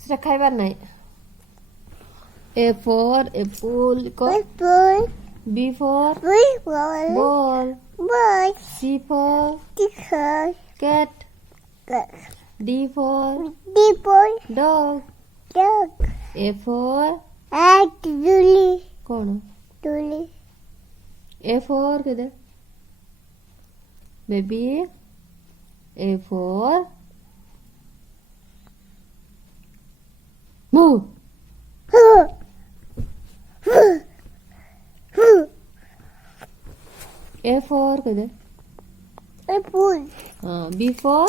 সেটা খাইবার নাই। A for apple, B for ball, C for cat, D for dog, A for कौन? A for किधर? Baby, A for move. A for किधर? हाँ, B for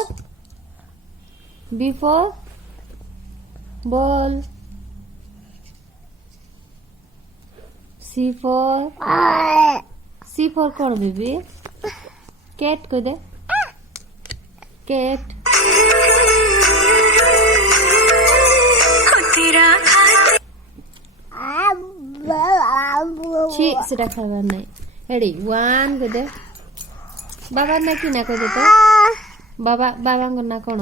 ball, C for कौन baby? Cat किधर? Cat. ছি সেটা খাবার নাই। রেডি 1 কইদে। বাবার না কি না কইদে তো? বাবাঙ্গ না কোন?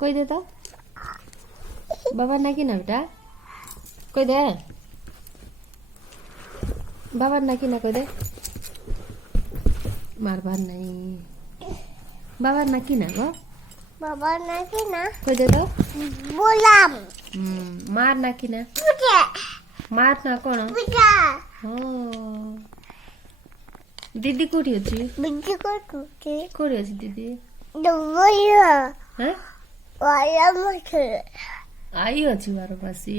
কইদে তো? বাবার না কি না বেটা? কইদে। বাবার না কি না কইদে? মারবার নাই। বাবার না কি না গো? কইদে তো? মার না কি না? মার না কোন? দিদি কোটি ଅଛି? কোটি ଅଛି দিদি? ଆଇ ଅଛି ବାରବାସୀ।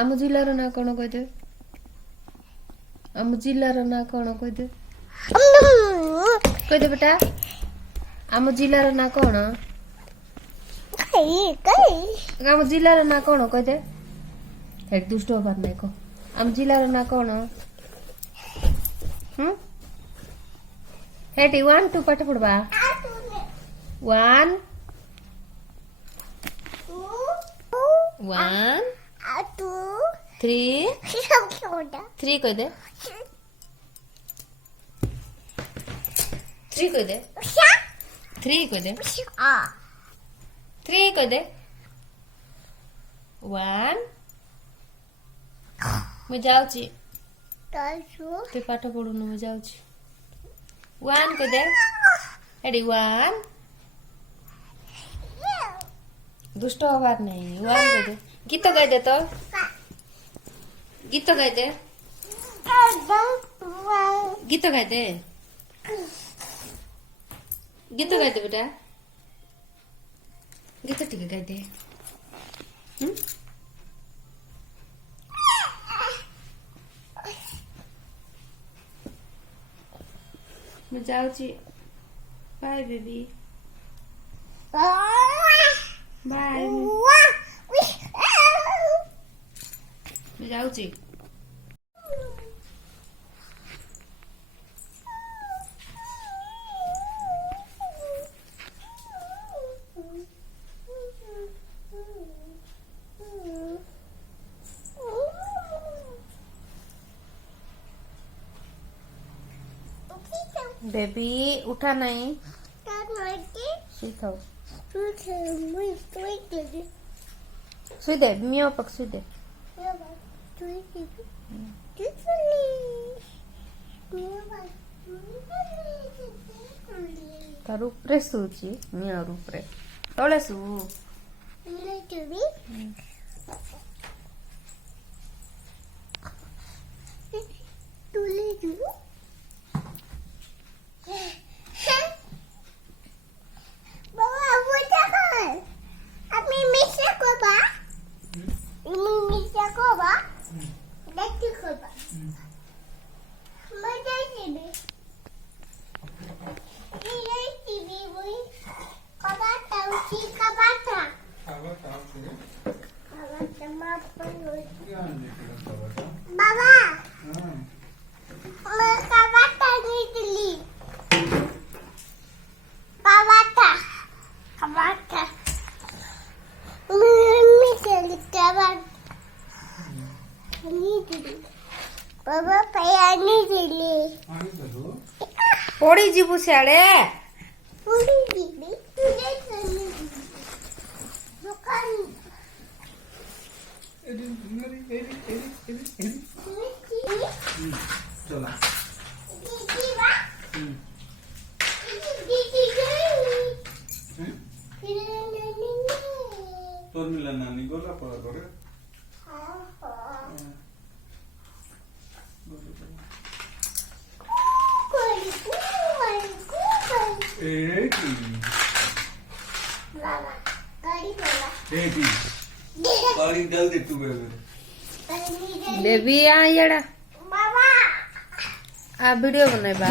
ଆମ ଜିଲ୍ଲାର ନାଁ କଣ କହିଦେ? ଆମ ଜିଲ୍ଲାର ନାଁ କଣ କହିଦେ? କହିଦେ ବେଟା। ଆମ ଜିଲ୍ଲାର ନାଁ କଣ? ଆମ ଜିଲ୍ଲାର ନାଁ କଣ କହିଦେ? ହେଡ ଦୁଷ୍ଟ ହବାର ନାଇଁ କହ। ଆମ ଜିଲ୍ଲାର ନାଁ କଣ? ହେଟି 1 2 ପାଠ ପଢବା। 1 3 3 କହିଦେ। 3 କହିଦେ। 3 କହିଦେ। 3 କହିଦେ। 1 ମୁଁ ଯାଉଛି। ତୁ ପାଠ ପଢୁନୁ ମୁଁ ଯାଉଛି। 1 କହିଦେ। ହେଡି 1 ଦୁଷ୍ଟ ହବାର ନାହିଁ। 1 କହିଦେ। ଗୀତ ଗାଇଦେ ତ। ଗୀତ ଗାଇଦେ। ଗୀତ ଗାଇଦେ। ଗୀତ ଗାଇଦେ ବେଟା। ଗୀତ ଟିକେ ଗାଇଦେ। मैं जाऊँगी। Bye baby. बाय। मैं जाऊँगी। बेबी उठा नहीं। सुई दे मियाँ पक सुई दे। तार ऊपर सुची मियाँ ऊपर तले सु। Baba. ପୋଡି ଯିବୁ ସିଆଡେ। चला তোর মিলা নানি গোলা পড়া করে এটি এটি গাড়ি জলদি টু বেবে बेबी आ येड़ा आ वीडियो बनाइबा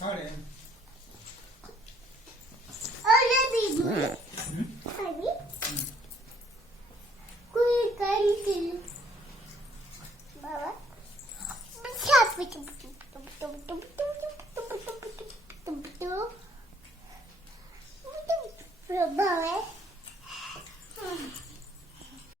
अरे Baba.